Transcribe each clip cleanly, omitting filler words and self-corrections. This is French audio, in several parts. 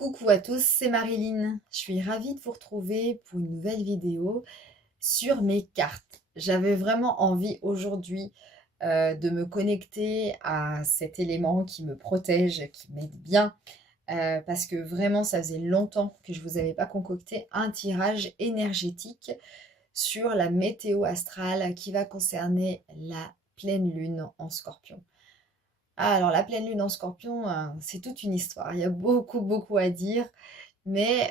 Coucou à tous, c'est Marilyn. Je suis ravie de vous retrouver pour une nouvelle vidéo sur mes cartes. J'avais vraiment envie aujourd'hui de me connecter à cet élément qui me protège, qui m'aide bien, parce que vraiment ça faisait longtemps que je ne vous avais pas concocté un tirage énergétique sur la météo astrale qui va concerner la pleine lune en Scorpion. Ah, alors la pleine lune en Scorpion, c'est toute une histoire. Il y a beaucoup à dire, mais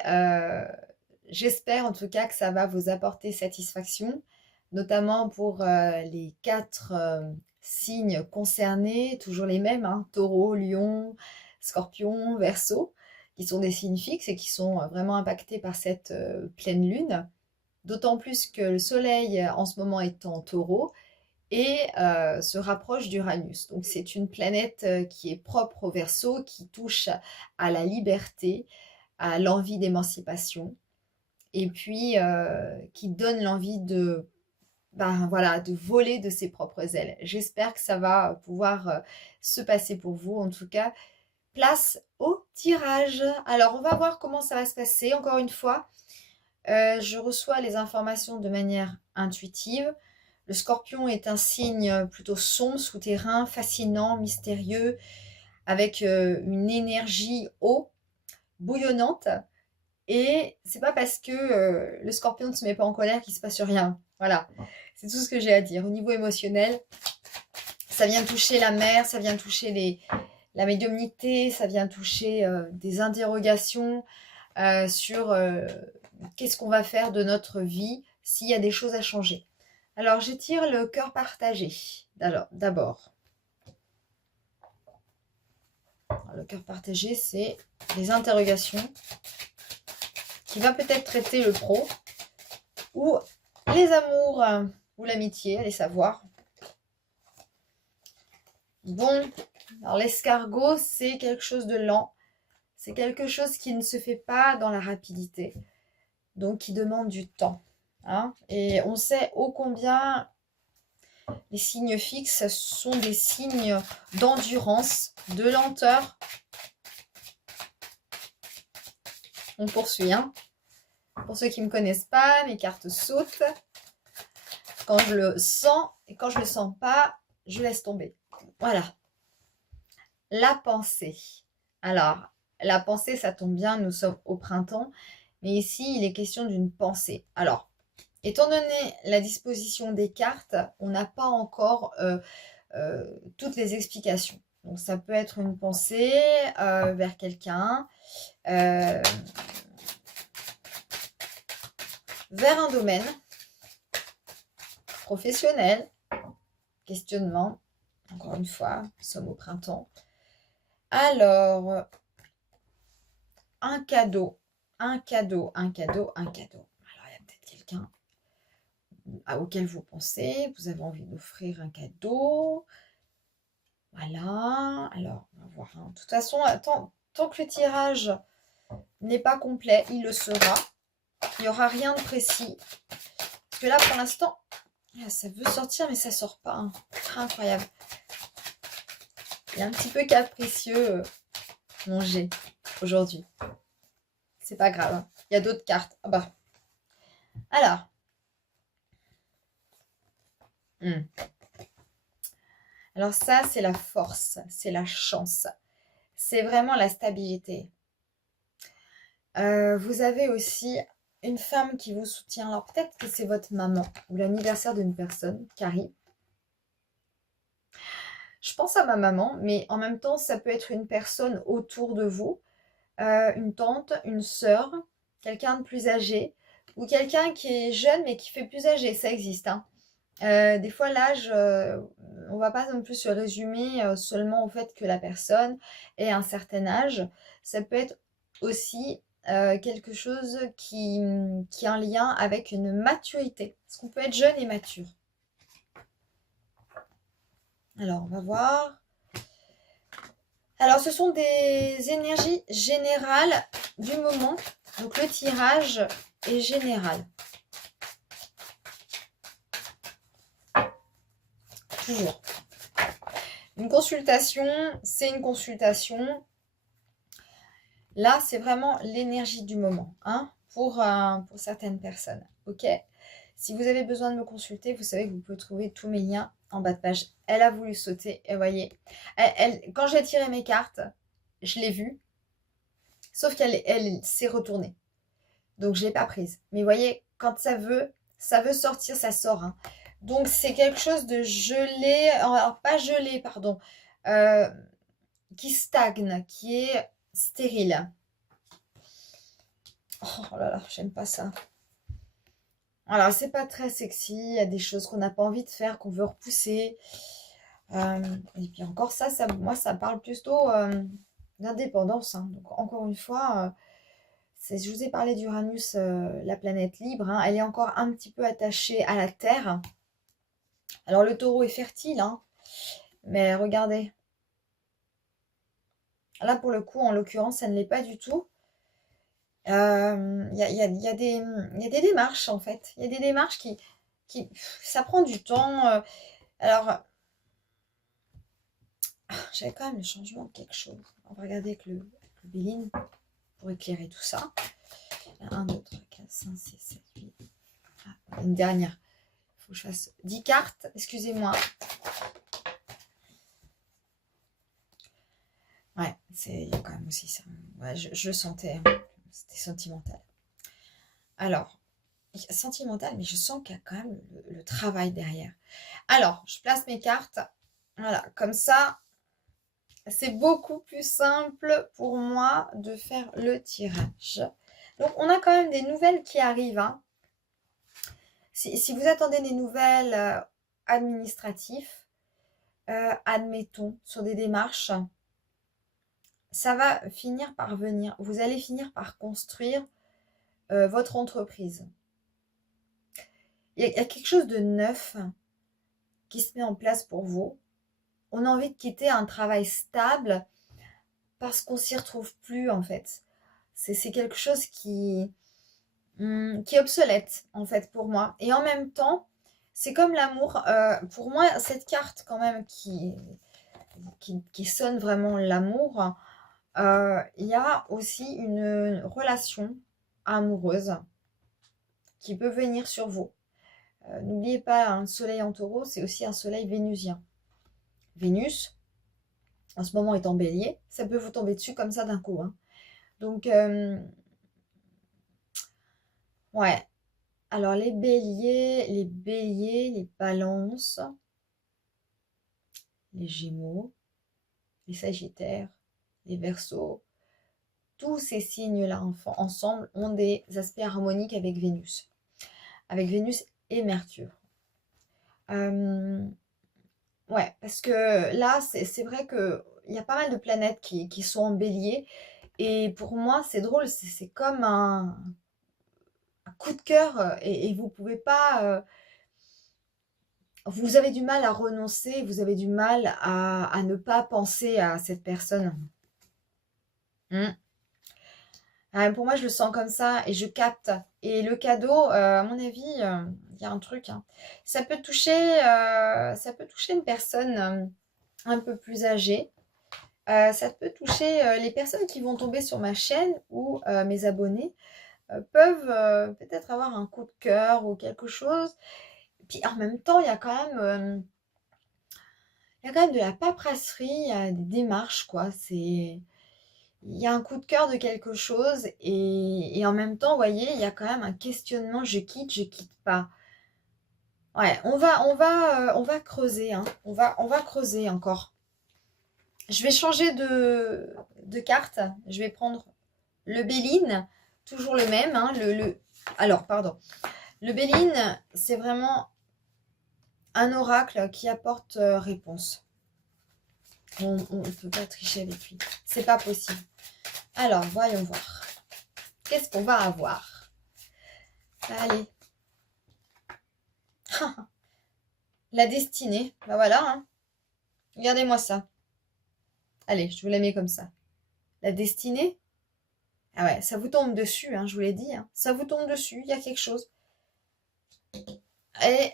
j'espère en tout cas que ça va vous apporter satisfaction, notamment pour les 4 signes concernés, toujours les mêmes, hein, Taureau, Lion, Scorpion, Verseau, qui sont des signes fixes et qui sont vraiment impactés par cette pleine lune. D'autant plus que le Soleil en ce moment est en Taureau et se rapproche d'Uranus. Donc c'est une planète qui est propre au Verseau, qui touche à la liberté, à l'envie d'émancipation, et puis qui donne l'envie de, ben, voilà, de voler de ses propres ailes. J'espère que ça va pouvoir se passer pour vous. En tout cas, place au tirage. Alors on va voir comment ça va se passer. Encore une fois, je reçois les informations de manière intuitive. Le Scorpion est un signe plutôt sombre, souterrain, fascinant, mystérieux, avec une énergie eau, bouillonnante. Et c'est pas parce que le Scorpion ne se met pas en colère qu'il se passe rien. Voilà, c'est tout ce que j'ai à dire. Au niveau émotionnel, ça vient toucher la mer, ça vient toucher la médiumnité, ça vient toucher des interrogations sur qu'est-ce qu'on va faire de notre vie s'il y a des choses à changer. Alors, j'étire le cœur partagé. Alors, d'abord, le cœur partagé, c'est les interrogations qui va peut-être traiter le pro ou les amours ou l'amitié, allez savoir. Bon, alors l'escargot, c'est quelque chose de lent. C'est quelque chose qui ne se fait pas dans la rapidité, donc qui demande du temps. Hein. Et on sait ô combien les signes fixes sont des signes d'endurance, de lenteur. On poursuit. Hein. Pour ceux qui ne me connaissent pas, mes cartes sautent. Quand je le sens et quand je ne le sens pas, je laisse tomber. Voilà. La pensée. Alors, la pensée, ça tombe bien, nous sommes au printemps. Mais ici, il est question d'une pensée. Alors, étant donné la disposition des cartes, on n'a pas encore toutes les explications. Donc, ça peut être une pensée vers quelqu'un, vers un domaine professionnel, questionnement. Encore une fois, nous sommes au printemps. Alors, un cadeau. Alors, il y a peut-être quelqu'un auquel vous pensez, vous avez envie d'offrir un cadeau. Voilà, alors on va voir. Hein. De toute façon, tant que le tirage n'est pas complet, il le sera. Il n'y aura rien de précis. Parce que là, pour l'instant, ça veut sortir, mais ça ne sort pas. Hein. Incroyable. Il est un petit peu capricieux, mon G, aujourd'hui. C'est pas grave. Hein. Il y a d'autres cartes. Ah bah. Alors. Alors ça, c'est la force, c'est la chance. C'est vraiment la stabilité. Vous avez aussi une femme qui vous soutient. Alors peut-être que c'est votre maman ou l'anniversaire d'une personne, Carrie. Je pense à ma maman, mais en même temps, ça peut être une personne autour de vous. Une tante, une sœur, quelqu'un de plus âgé ou quelqu'un qui est jeune mais qui fait plus âgé. Ça existe, hein. Des fois, l'âge, on ne va pas non plus se résumer seulement au fait que la personne ait un certain âge. Ça peut être aussi quelque chose qui a un lien avec une maturité. Parce qu'on peut être jeune et mature. Alors, on va voir. Alors, ce sont des énergies générales du moment. Donc, le tirage est général. Toujours. Une consultation, c'est une consultation. Là, c'est vraiment l'énergie du moment, hein, pour certaines personnes. Ok? Si vous avez besoin de me consulter, vous savez que vous pouvez trouver tous mes liens en bas de page. Elle a voulu sauter, et voyez, quand j'ai tiré mes cartes, je l'ai vue, sauf elle s'est retournée. Donc, je ne l'ai pas prise. Mais vous voyez, quand ça veut sortir, ça sort, hein. Donc, c'est quelque chose de gelé, alors pas gelé, pardon, qui stagne, qui est stérile. Oh là là, j'aime pas ça. Voilà, c'est pas très sexy, il y a des choses qu'on n'a pas envie de faire, qu'on veut repousser. Et puis encore ça, moi, ça parle plutôt d'indépendance, hein. Donc encore une fois, je vous ai parlé d'Uranus, la planète libre, hein. Elle est encore un petit peu attachée à la Terre. Alors le taureau est fertile, hein, mais regardez. Là, pour le coup, en l'occurrence, ça ne l'est pas du tout. Il y a des démarches, en fait. Il y a des démarches ça prend du temps. Alors, j'avais quand même le changement de quelque chose. On va regarder avec le Béline pour éclairer tout ça. 1, 2, 3, 4, 5, 6, 7, 8. Ah, une dernière. Il faut que je fasse 10 cartes. Excusez-moi. Ouais, il y a quand même aussi ça. Ouais, je le sentais, hein. C'était sentimental. Alors, sentimental, mais je sens qu'il y a quand même le travail derrière. Alors, je place mes cartes. Voilà, comme ça, c'est beaucoup plus simple pour moi de faire le tirage. Donc, on a quand même des nouvelles qui arrivent, hein. Si vous attendez des nouvelles administratives, admettons, sur des démarches, ça va finir par venir. Vous allez finir par construire votre entreprise. Il y a quelque chose de neuf qui se met en place pour vous. On a envie de quitter un travail stable parce qu'on s'y retrouve plus, en fait. C'est quelque chose qui est obsolète, en fait, pour moi. Et en même temps, c'est comme l'amour. Pour moi, cette carte, quand même, qui sonne vraiment l'amour, il y a aussi une relation amoureuse qui peut venir sur vous. N'oubliez pas, un soleil en taureau, c'est aussi un soleil vénusien. Vénus, en ce moment, est en bélier. Ça peut vous tomber dessus comme ça d'un coup, hein. Donc, ouais. Alors, les béliers, les balances, les gémeaux, les sagittaires, les verseaux, tous ces signes-là ensemble ont des aspects harmoniques avec Vénus. Avec Vénus et Mercure. Ouais, parce que là, c'est vrai qu'il y a pas mal de planètes qui sont en bélier. Et pour moi, c'est drôle, c'est comme un coup de cœur et vous pouvez pas... vous avez du mal à renoncer, vous avez du mal à ne pas penser à cette personne. Pour moi, je le sens comme ça et je capte. Et le cadeau, à mon avis, il y a un truc, hein. Ça peut toucher une personne un peu plus âgée. Ça peut toucher les personnes qui vont tomber sur ma chaîne ou mes abonnés peuvent peut-être avoir un coup de cœur ou quelque chose. Puis en même temps, il y a quand même de la paperasserie, il y a des démarches, quoi. Il y a un coup de cœur de quelque chose et en même temps, vous voyez, il y a quand même un questionnement, je quitte pas. Ouais, on va creuser, hein. On va creuser encore. Je vais changer de carte. Je vais prendre le Béline, toujours le même, hein, alors, pardon. Le Béline, c'est vraiment un oracle qui apporte réponse. On ne peut pas tricher avec lui. C'est pas possible. Alors, voyons voir. Qu'est-ce qu'on va avoir? Allez. La destinée. Ben voilà, hein. Regardez-moi ça. Allez, je vous la mets comme ça. La destinée. Ah ouais, ça vous tombe dessus, hein, je vous l'ai dit, hein. Ça vous tombe dessus, il y a quelque chose. Et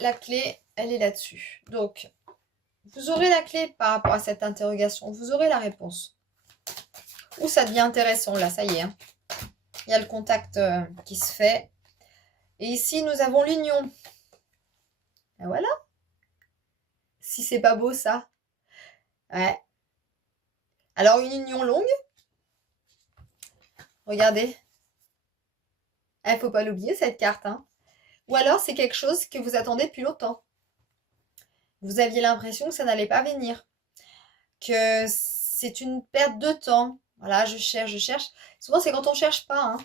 la clé, elle est là-dessus. Donc, vous aurez la clé par rapport à cette interrogation. Vous aurez la réponse. Ouh, ça devient intéressant là, ça y est, hein. Il y a le contact qui se fait. Et ici, nous avons l'union. Et voilà. Si c'est pas beau, ça. Ouais. Alors, une union longue. Regardez. Il ne faut pas l'oublier, cette carte, hein. Ou alors, c'est quelque chose que vous attendez depuis longtemps. Vous aviez l'impression que ça n'allait pas venir. Que c'est une perte de temps. Voilà, je cherche, je cherche. Souvent, c'est quand on ne cherche pas, hein.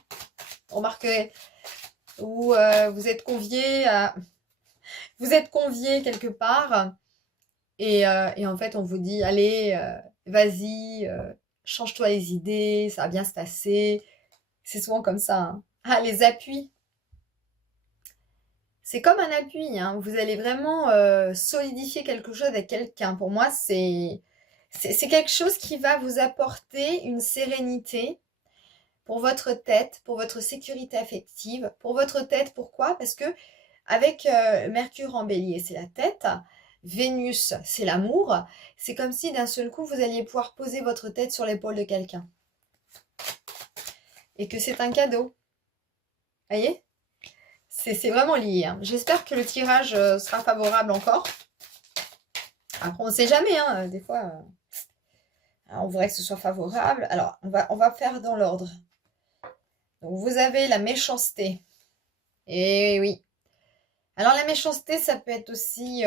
Remarquez. Ou vous êtes convié à... Vous êtes convié quelque part et en fait, on vous dit, allez, vas-y, change-toi les idées, ça va bien se passer. C'est souvent comme ça, hein. Ah, les appuis. C'est comme un appui, hein. Vous allez vraiment solidifier quelque chose avec quelqu'un. Pour moi, c'est quelque chose qui va vous apporter une sérénité pour votre tête, pour votre sécurité affective. Pour votre tête, pourquoi? Parce que avec Mercure en bélier, c'est la tête. Vénus, c'est l'amour. C'est comme si d'un seul coup, vous alliez pouvoir poser votre tête sur l'épaule de quelqu'un. Et que c'est un cadeau. Vous voyez? C'est vraiment lié, hein. J'espère que le tirage sera favorable encore. Après, on ne sait jamais, hein. Des fois, on voudrait que ce soit favorable. Alors, on va faire dans l'ordre. Donc, vous avez la méchanceté. Et oui. Alors, la méchanceté, ça peut être aussi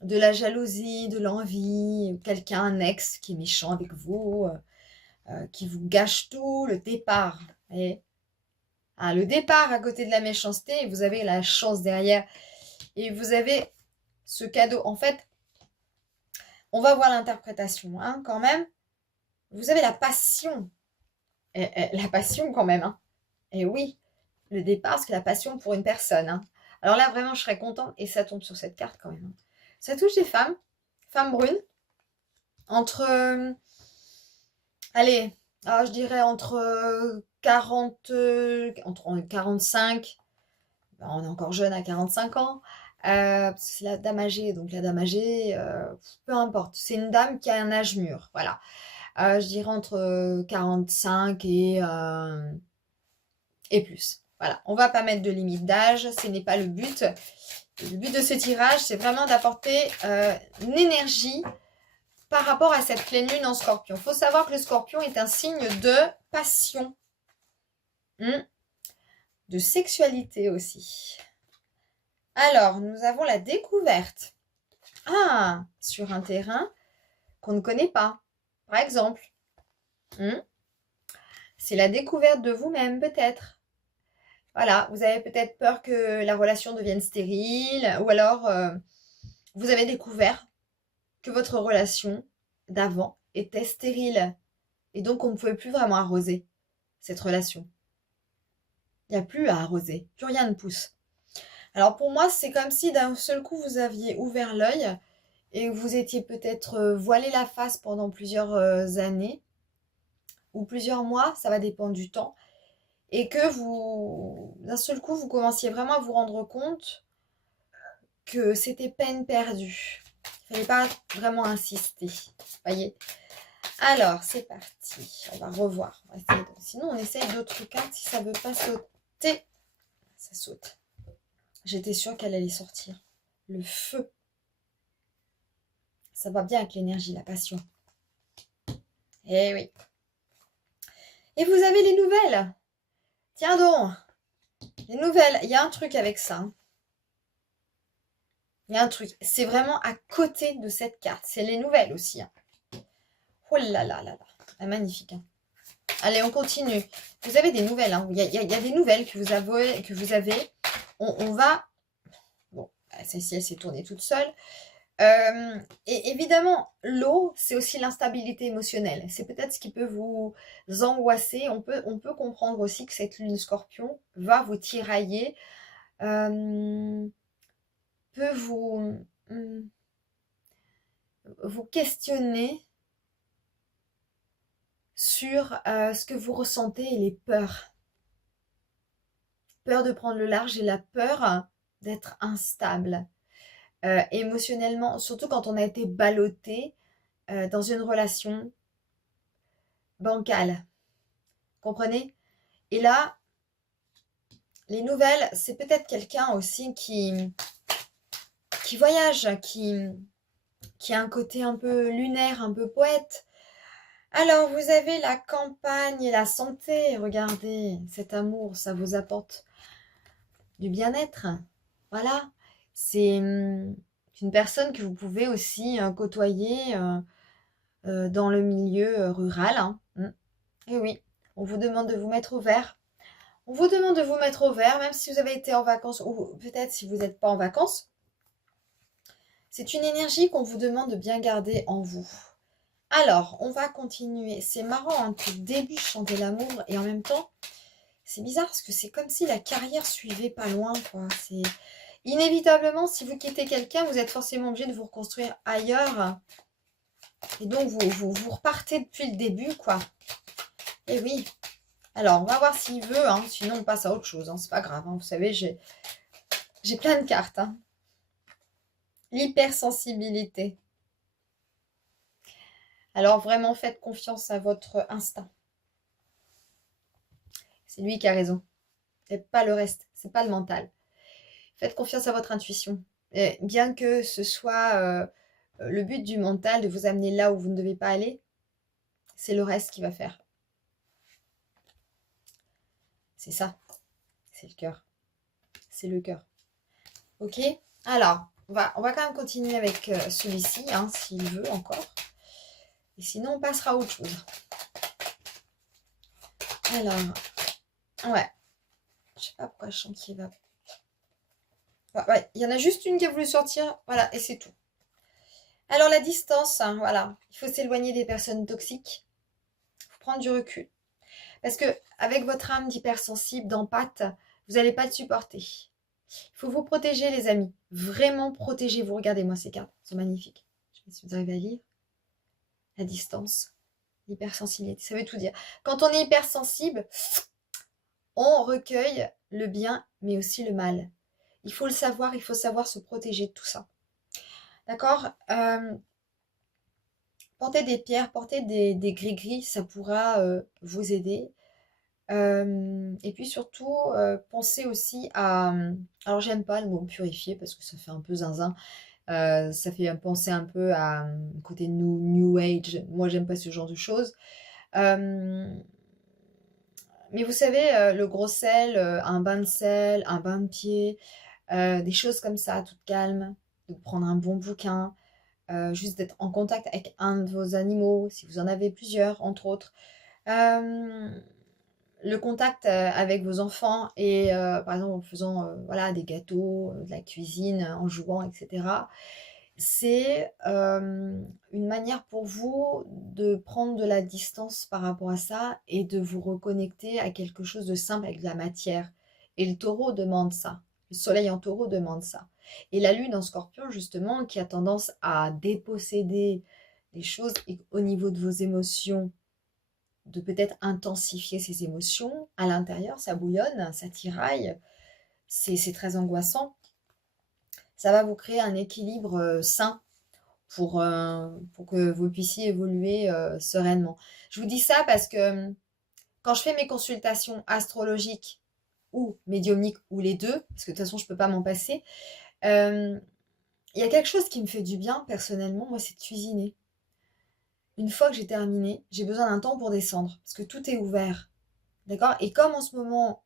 de la jalousie, de l'envie, quelqu'un, un ex qui est méchant avec vous, qui vous gâche tout, le départ. Et, le départ à côté de la méchanceté, vous avez la chance derrière. Et vous avez ce cadeau. En fait, on va voir l'interprétation, hein, quand même. Vous avez la passion. La passion quand même, hein. Et oui, le départ, c'est la passion pour une personne, hein. Alors là, vraiment, je serais contente. Et ça tombe sur cette carte quand même, hein. Ça touche des femmes brunes, entre, allez, je dirais entre 40, entre 45, on est encore jeune à 45 ans, c'est la dame âgée, donc la dame âgée, peu importe, c'est une dame qui a un âge mûr, voilà. Je dirais entre 45 et plus. Voilà, on va pas mettre de limite d'âge, ce n'est pas le but. Le but de ce tirage, c'est vraiment d'apporter une énergie par rapport à cette pleine lune en scorpion. Il faut savoir que le scorpion est un signe de passion, de sexualité aussi. Alors, nous avons la découverte. Sur un terrain qu'on ne connaît pas, par exemple. C'est la découverte de vous-même, peut-être. Voilà, vous avez peut-être peur que la relation devienne stérile, ou alors vous avez découvert que votre relation d'avant était stérile. Et donc, on ne pouvait plus vraiment arroser cette relation. Il n'y a plus à arroser, plus rien ne pousse. Alors pour moi, c'est comme si d'un seul coup, vous aviez ouvert l'œil et vous étiez peut-être voilé la face pendant plusieurs années ou plusieurs mois, ça va dépendre du temps, et que vous, d'un seul coup, vous commenciez vraiment à vous rendre compte que c'était peine perdue. Il ne fallait pas vraiment insister, voyez. Alors, c'est parti. On va revoir. Sinon, on essaye d'autres cartes si ça ne veut pas sauter. Ça saute. J'étais sûre qu'elle allait sortir. Le feu. Ça va bien avec l'énergie, la passion. Eh oui. Et vous avez les nouvelles. Tiens donc. Les nouvelles. Il y a un truc avec ça, hein. Il y a un truc. C'est vraiment à côté de cette carte. C'est les nouvelles aussi, hein. Oh là là là là. Ah, magnifique, hein. Allez, on continue. Vous avez des nouvelles, hein. Il y a des nouvelles que vous avez. On va... Bon, celle-ci, elle s'est tournée toute seule. Et évidemment, l'eau, c'est aussi l'instabilité émotionnelle. C'est peut-être ce qui peut vous angoisser. On peut comprendre aussi que cette lune scorpion va vous tirailler, peut vous questionner sur ce que vous ressentez et les peurs. Peur de prendre le large et la peur d'être instable. Émotionnellement, surtout quand on a été ballotté dans une relation, bancal. Comprenez? Et là, les nouvelles, c'est peut-être quelqu'un aussi qui voyage, qui a un côté un peu lunaire, un peu poète. Alors, vous avez la campagne et la santé. Regardez, cet amour, ça vous apporte du bien-être. Voilà. C'est une personne que vous pouvez aussi côtoyer dans le milieu rural. Hein. Et oui, on vous demande de vous mettre au vert. On vous demande de vous mettre au vert, même si vous avez été en vacances, ou peut-être si vous n'êtes pas en vacances. C'est une énergie qu'on vous demande de bien garder en vous. Alors, on va continuer. C'est marrant, hein, que début, je chantais l'amour, et en même temps, c'est bizarre, parce que c'est comme si la carrière suivait pas loin, quoi. C'est inévitablement, si vous quittez quelqu'un, vous êtes forcément obligé de vous reconstruire ailleurs. Et donc, vous repartez depuis le début, quoi. Et oui. Alors, on va voir s'il veut, hein, sinon on passe à autre chose, hein, c'est pas grave. Hein, vous savez, j'ai plein de cartes. Hein. L'hypersensibilité. Alors, vraiment, faites confiance à votre instinct. C'est lui qui a raison. C'est pas le reste, c'est pas le mental. Faites confiance à votre intuition. Et bien que ce soit le but du mental de vous amener là où vous ne devez pas aller, c'est le reste qui va faire. C'est ça. C'est le cœur. C'est le cœur. Ok? Alors, on va quand même continuer avec celui-ci, hein, s'il veut encore. Et sinon, on passera à autre chose. Alors, ouais. Je sais pas pourquoi je sens qu'il va... Ouais, il y en a juste une qui a voulu sortir, voilà, et c'est tout. Alors, la distance, hein, voilà. Il faut s'éloigner des personnes toxiques. Il faut prendre du recul. Parce que avec votre âme d'hypersensible, d'empathe, vous n'allez pas le supporter. Il faut vous protéger, les amis. Vraiment protégez-vous. Regardez-moi ces cartes, elles sont magnifiques. Je ne sais pas si vous arrivez à lire. La distance, l'hypersensibilité, ça veut tout dire. Quand on est hypersensible, on recueille le bien, mais aussi le mal. Il faut le savoir, il faut savoir se protéger de tout ça. D'accord? Portez des pierres, portez des gris-gris, ça pourra vous aider. Et puis surtout, pensez aussi à... Alors, j'aime pas le mot purifier parce que ça fait un peu zinzin. Ça fait penser un peu à côté New Age. Moi, j'aime pas ce genre de choses. Mais vous savez, le gros sel, un bain de sel, un bain de pied, des choses comme ça, toutes calmes, de prendre un bon bouquin, juste d'être en contact avec un de vos animaux, si vous en avez plusieurs, entre autres. Le contact avec vos enfants et par exemple en faisant voilà, des gâteaux, de la cuisine, en jouant, etc. C'est une manière pour vous de prendre de la distance par rapport à ça et de vous reconnecter à quelque chose de simple avec de la matière. Et le taureau demande ça. Le soleil en taureau demande ça. Et la lune en scorpion, justement, qui a tendance à déposséder des choses et au niveau de vos émotions, de peut-être intensifier ses émotions. À l'intérieur, ça bouillonne, ça tiraille. C'est très angoissant. Ça va vous créer un équilibre sain pour que vous puissiez évoluer sereinement. Je vous dis ça parce que quand je fais mes consultations astrologiques ou médiumniques, ou les deux, parce que de toute façon, je ne peux pas m'en passer, il y a quelque chose qui me fait du bien, personnellement, moi, c'est de cuisiner. Une fois que j'ai terminé, j'ai besoin d'un temps pour descendre, parce que tout est ouvert. D'accord? Et comme en ce moment,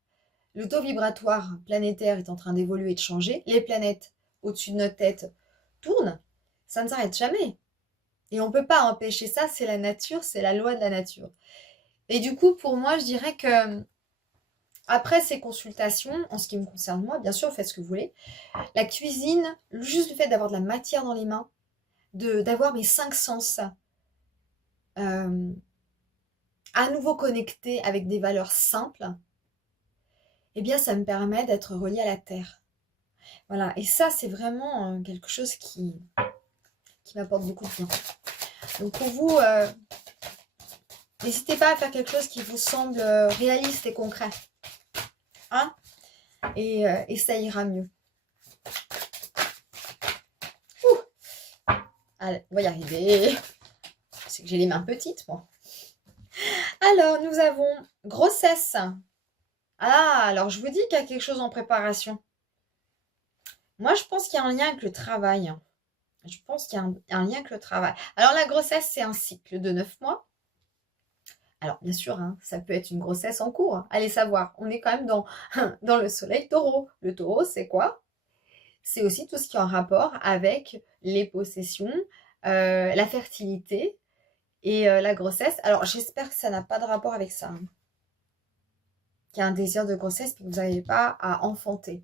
le taux vibratoire planétaire est en train d'évoluer et de changer, les planètes au-dessus de notre tête tournent, ça ne s'arrête jamais. Et on ne peut pas empêcher ça, c'est la nature, c'est la loi de la nature. Et du coup, pour moi, je dirais que après ces consultations, en ce qui me concerne moi, bien sûr, faites ce que vous voulez, la cuisine, juste le fait d'avoir de la matière dans les mains, d'avoir mes 5 sens à nouveau connectés avec des valeurs simples, eh bien, ça me permet d'être reliée à la terre. Voilà, et ça, c'est vraiment quelque chose qui m'apporte beaucoup de bien. Donc pour vous, n'hésitez pas à faire quelque chose qui vous semble réaliste et concret. Hein? Et ça ira mieux. Ouh. Allez, on va y arriver. C'est que j'ai les mains petites, moi. Alors, nous avons grossesse. Ah, alors je vous dis qu'il y a quelque chose en préparation. Moi, je pense qu'il y a un lien avec le travail. Je pense qu'il y a un lien avec le travail. Alors, la grossesse, c'est un cycle de 9 mois. Alors, bien sûr, hein, ça peut être une grossesse en cours. Allez savoir, on est quand même dans, dans le soleil taureau. Le taureau, c'est quoi? C'est aussi tout ce qui est en rapport avec les possessions, la fertilité et la grossesse. Alors, j'espère que ça n'a pas de rapport avec ça, hein, qu'il y a un désir de grossesse et que vous n'arrivez pas à enfanter.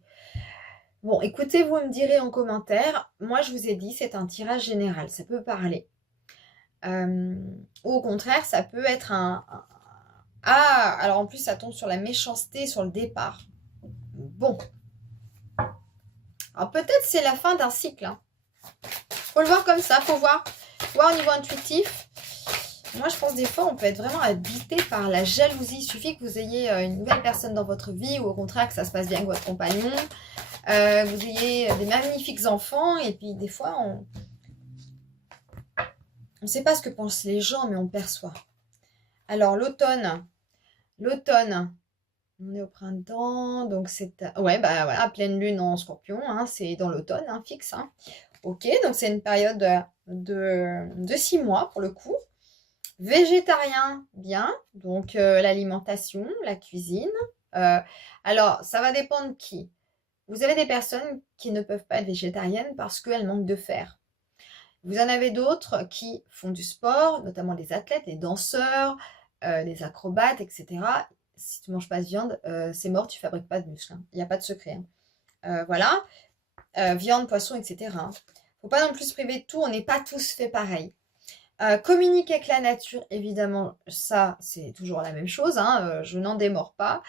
Bon, écoutez, vous me direz en commentaire. Moi, je vous ai dit, c'est un tirage général. Ça peut parler. Ou au contraire, ça peut être Ah, alors en plus, ça tombe sur la méchanceté, sur le départ. Bon. Alors peut-être c'est la fin d'un cycle. Hein. Faut le voir comme ça, faut voir. Voir au niveau intuitif. Moi, je pense des fois, on peut être vraiment habité par la jalousie. Il suffit que vous ayez une nouvelle personne dans votre vie ou au contraire que ça se passe bien avec votre compagnon. Vous ayez des magnifiques enfants et puis des fois, on ne sait pas ce que pensent les gens, mais on perçoit. Alors, l'automne, on est au printemps, donc c'est... Ouais, bah voilà, pleine lune en scorpion, hein, c'est dans l'automne, hein, fixe. Hein. Ok, donc c'est une période de 6 mois pour le coup. Végétarien, bien, donc l'alimentation, la cuisine. Alors, ça va dépendre de qui. Vous avez des personnes qui ne peuvent pas être végétariennes parce qu'elles manquent de fer. Vous en avez d'autres qui font du sport, notamment les athlètes, les danseurs, les acrobates, etc. Si tu ne manges pas de viande, c'est mort, tu ne fabriques pas de muscles. Hein. Il n'y a pas de secret. Hein. Voilà. Viande, poisson, etc. Hein. Faut pas non plus se priver de tout, on n'est pas tous faits pareil. Communiquer avec la nature, évidemment, ça, c'est toujours la même chose. Hein, je n'en démords pas.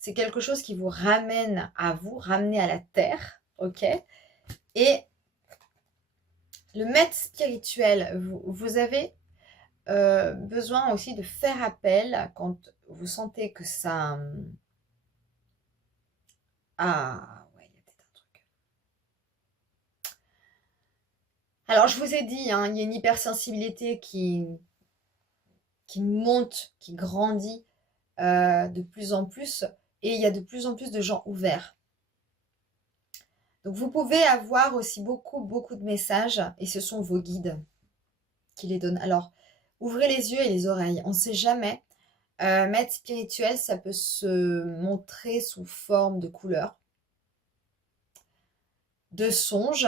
C'est quelque chose qui vous ramène à vous, ramener à la terre, ok? Et le maître spirituel, vous avez besoin aussi de faire appel quand vous sentez que ça... Ah, ouais, il y a peut-être un truc. Alors, je vous ai dit, hein, il y a une hypersensibilité qui monte, qui grandit de plus en plus. Et il y a de plus en plus de gens ouverts. Donc, vous pouvez avoir aussi beaucoup de messages. Et ce sont vos guides qui les donnent. Alors, ouvrez les yeux et les oreilles. On ne sait jamais. Maître spirituel, ça peut se montrer sous forme de couleurs, de songes.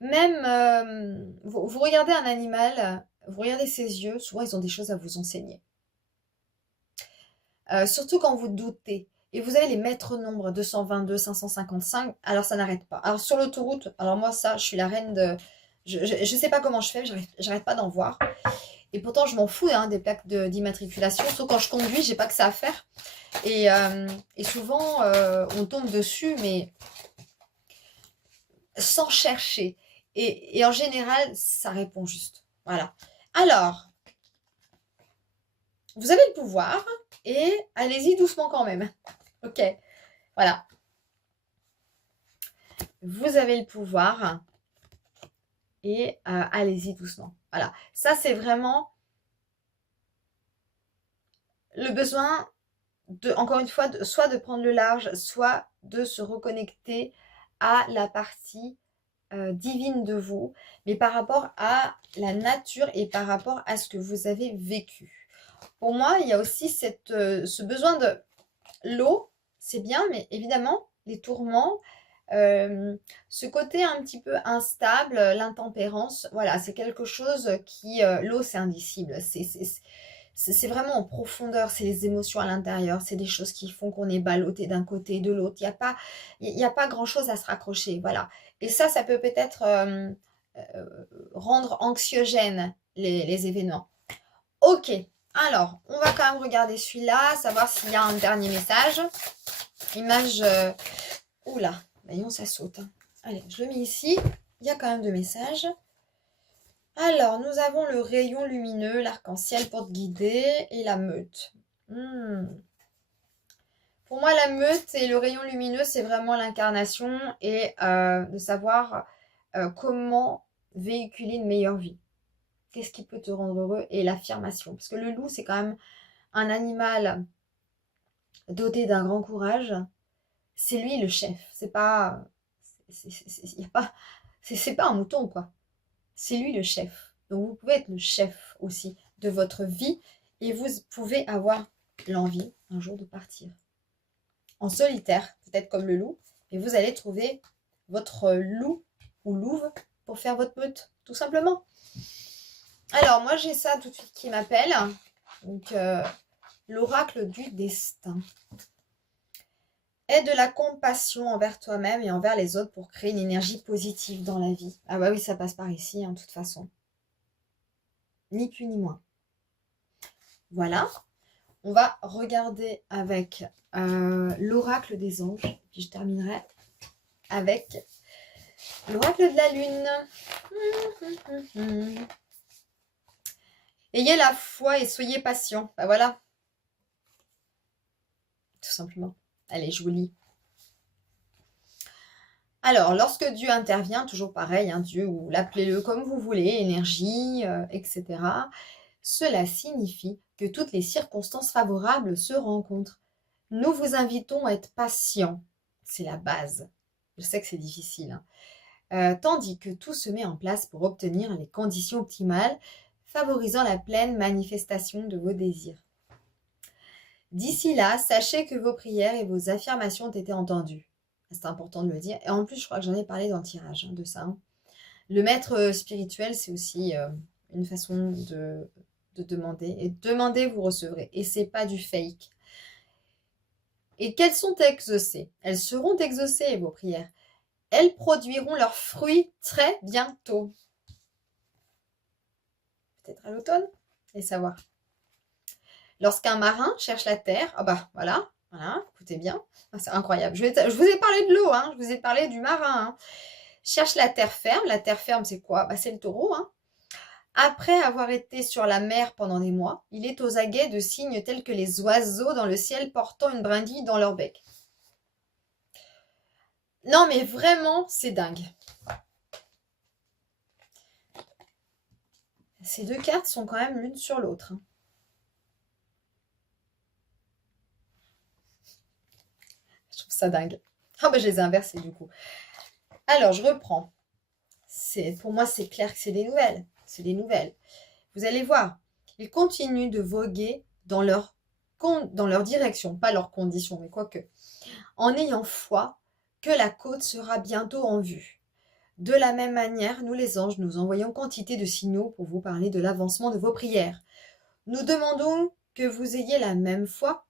Même, vous regardez un animal, vous regardez ses yeux, souvent ils ont des choses à vous enseigner. Surtout quand vous doutez. Et vous avez les maîtres nombres 222, 555, alors ça n'arrête pas. Alors sur l'autoroute, alors moi ça, je suis la reine de... Je sais pas comment je fais, j'arrête pas d'en voir. Et pourtant je m'en fous hein, des plaques d'immatriculation, sauf quand je conduis, j'ai pas que ça à faire. Et souvent on tombe dessus, mais sans chercher. Et en général, ça répond juste. Voilà. Alors, vous avez le pouvoir et allez-y doucement quand même. Ok, voilà. Vous avez le pouvoir et allez-y doucement. Voilà. Ça, c'est vraiment le besoin, encore une fois, soit de prendre le large, soit de se reconnecter à la partie divine de vous, mais par rapport à la nature et par rapport à ce que vous avez vécu. Pour moi, il y a aussi ce besoin de l'eau, c'est bien, mais évidemment, les tourments, ce côté un petit peu instable, l'intempérance, voilà, c'est quelque chose qui... l'eau, c'est indicible, c'est vraiment en profondeur, c'est les émotions à l'intérieur, c'est des choses qui font qu'on est ballotté d'un côté et de l'autre. Il y a pas grand-chose à se raccrocher, voilà. Et ça peut-être rendre anxiogène les événements. Ok, alors, on va quand même regarder celui-là, savoir s'il y a un dernier message. Image... Oula, voyons, ça saute. Hein. Allez, je le mets ici. Il y a quand même deux messages. Alors, nous avons le rayon lumineux, l'arc-en-ciel pour te guider et la meute. Pour moi, la meute et le rayon lumineux, c'est vraiment l'incarnation et de savoir comment véhiculer une meilleure vie. Qu'est-ce qui peut te rendre heureux? Et l'affirmation. Parce que le loup, c'est quand même un animal doté d'un grand courage. C'est lui le chef. C'est pas... y a pas c'est pas un mouton, quoi. C'est lui le chef. Donc vous pouvez être le chef aussi de votre vie et vous pouvez avoir l'envie un jour de partir en solitaire, peut-être comme le loup, et vous allez trouver votre loup ou louve pour faire votre meute, tout simplement. Alors moi j'ai ça tout de suite qui m'appelle, donc l'oracle du destin. Aie de la compassion envers toi-même et envers les autres pour créer une énergie positive dans la vie. Ah bah oui, ça passe par ici, de toute façon. Ni plus ni moins. Voilà. On va regarder avec l'oracle des anges. Puis je terminerai avec l'oracle de la lune. Ayez la foi et soyez patient. Ben voilà. Tout simplement. Allez, je vous lis. Alors, lorsque Dieu intervient, toujours pareil, Dieu, ou l'appelez-le comme vous voulez, énergie, etc., cela signifie que toutes les circonstances favorables se rencontrent. Nous vous invitons à être patients. C'est la base. Je sais que c'est difficile. Tandis que tout se met en place pour obtenir les conditions optimales, favorisant la pleine manifestation de vos désirs. D'ici là, sachez que vos prières et vos affirmations ont été entendues. C'est important de le dire. Et en plus, je crois que j'en ai parlé dans le tirage de ça. Le maître spirituel, c'est aussi une façon de demander. Et demandez, vous recevrez. Et c'est pas du fake. Et qu'elles sont exaucées? Elles seront exaucées, vos prières. Elles produiront leurs fruits très bientôt. Peut-être à l'automne, et savoir. Lorsqu'un marin cherche la terre, voilà, écoutez bien, c'est incroyable. Je vous ai parlé de l'eau, je vous ai parlé du marin. Cherche la terre ferme, c'est quoi? C'est le taureau. Après avoir été sur la mer pendant des mois, il est aux aguets de signes tels que les oiseaux dans le ciel portant une brindille dans leur bec. Non mais vraiment, c'est dingue. Ces deux cartes sont quand même l'une sur l'autre. Je trouve ça dingue. Je les ai inversés du coup. Alors, je reprends. Pour moi, c'est clair que c'est des nouvelles. C'est des nouvelles. Vous allez voir, ils continuent de voguer dans leur direction, pas leurs conditions, mais quoique, en ayant foi que la côte sera bientôt en vue. De la même manière, nous les anges, nous envoyons quantité de signaux pour vous parler de l'avancement de vos prières. Nous demandons que vous ayez la même foi,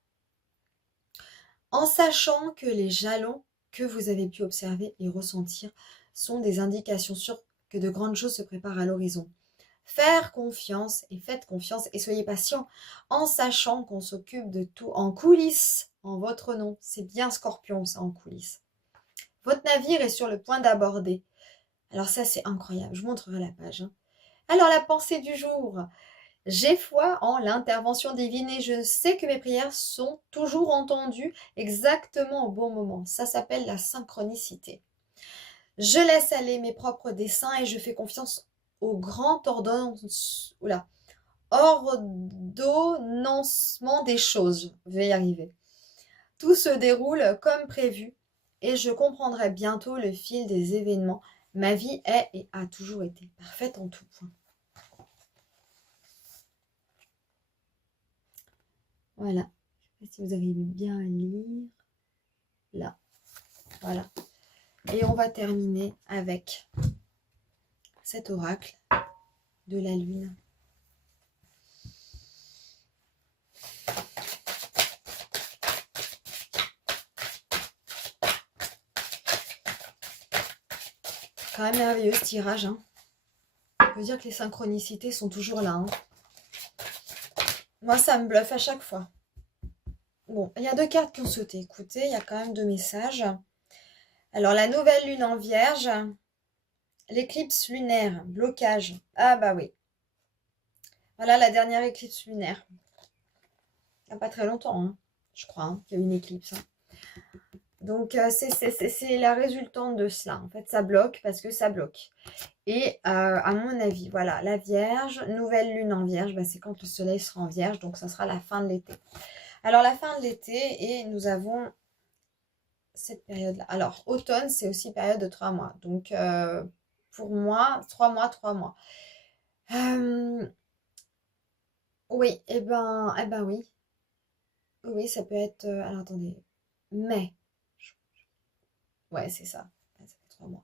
en sachant que les jalons que vous avez pu observer et ressentir sont des indications sûres que de grandes choses se préparent à l'horizon. Faire confiance et faites confiance et soyez patient en sachant qu'on s'occupe de tout en coulisses en votre nom. C'est bien Scorpion ça en coulisses. Votre navire est sur le point d'aborder. Alors ça c'est incroyable, je vous montrerai la page. Alors la pensée du jour. J'ai foi en l'intervention divine et je sais que mes prières sont toujours entendues exactement au bon moment. Ça s'appelle la synchronicité. Je laisse aller mes propres desseins et je fais confiance au grand ordonnancement des choses. Je vais y arriver. Tout se déroule comme prévu et je comprendrai bientôt le fil des événements. Ma vie est et a toujours été parfaite en tout point. Voilà. Je ne sais pas si vous arrivez bien à lire. Là. Voilà. Et on va terminer avec cet oracle de la lune. Quand même merveilleux ce tirage. On peut dire que les synchronicités sont toujours là. Moi, ça me bluffe à chaque fois. Bon, il y a deux cartes qui ont sauté. Écoutez, il y a quand même deux messages. Alors, la nouvelle lune en vierge. L'éclipse lunaire. Blocage. Ah bah oui. Voilà la dernière éclipse lunaire. Il n'y a pas très longtemps, je crois, qu'il y a eu une éclipse. Donc, c'est la résultante de cela. En fait, ça bloque parce que ça bloque. Et à mon avis, voilà, la Vierge, nouvelle lune en Vierge, bah, c'est quand le soleil sera en Vierge, donc ça sera la fin de l'été. Alors, la fin de l'été, et nous avons cette période-là. Alors, automne, c'est aussi période de 3 mois. Donc, pour moi, 3 mois, 3 mois. Oui, oui. Oui, ça peut être. Alors, attendez. Mai. Ouais, c'est ça. Ouais, ça fait 3 mois.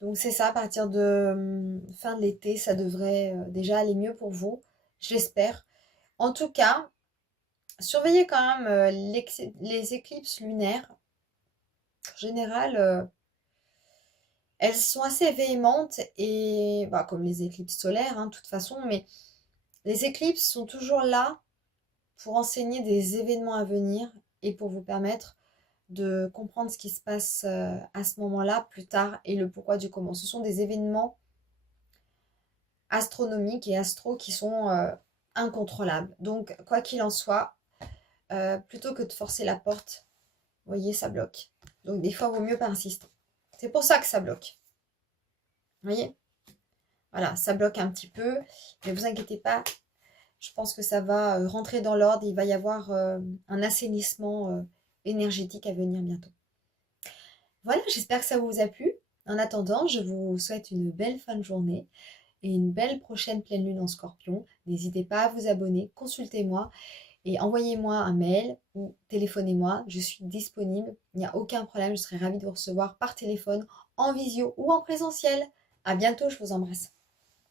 Donc, c'est ça, à partir de fin de l'été, ça devrait déjà aller mieux pour vous. J'espère. En tout cas, surveillez quand même les éclipses lunaires. En général, elles sont assez véhémentes et bah, comme les éclipses solaires, hein, de toute façon, mais les éclipses sont toujours là pour enseigner des événements à venir et pour vous permettre de comprendre ce qui se passe à ce moment-là, plus tard, et le pourquoi du comment. Ce sont des événements astronomiques et astro qui sont incontrôlables. Donc, quoi qu'il en soit, plutôt que de forcer la porte, vous voyez, ça bloque. Donc, des fois, il vaut mieux pas insister. C'est pour ça que ça bloque. Vous voyez? Voilà, ça bloque un petit peu, mais vous inquiétez pas, je pense que ça va rentrer dans l'ordre. Il va y avoir un assainissement énergétique à venir bientôt. Voilà, j'espère que ça vous a plu. En attendant, je vous souhaite une belle fin de journée et une belle prochaine pleine lune en Scorpion. N'hésitez pas à vous abonner, consultez-moi et envoyez-moi un mail ou téléphonez-moi. Je suis disponible, il n'y a aucun problème. Je serai ravie de vous recevoir par téléphone, en visio ou en présentiel. À bientôt, je vous embrasse.